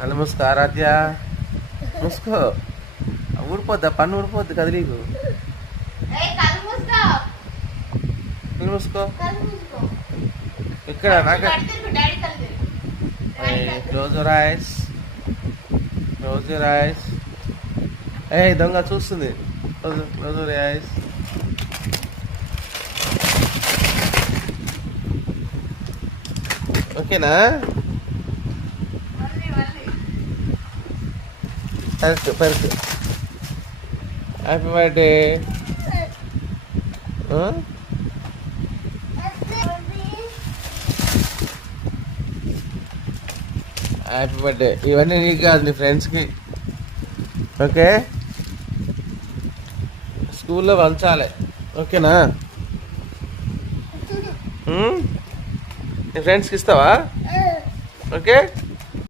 కళ్ళు మూసుకో ఆరాధ్య, మూసుకో. ఊడిపోద్దా, పన్ను ఊడిపోద్ది కదిలీకు. కళ్ళు మూసుకో. ఇక్కడ నాకు close your eyes, close your eyes. ఏ దొంగ చూస్తుంది. Close your eyes. ఓకేనా? పరుకు పరుకు. Happy birthday. Happy birthday. ఇవన్నీ నీకు కాదు, నీ ఫ్రెండ్స్కి. ఓకే, స్కూల్లో పంచాలి. ఓకేనా? నీ ఫ్రెండ్స్కి ఇస్తావా? ఓకే.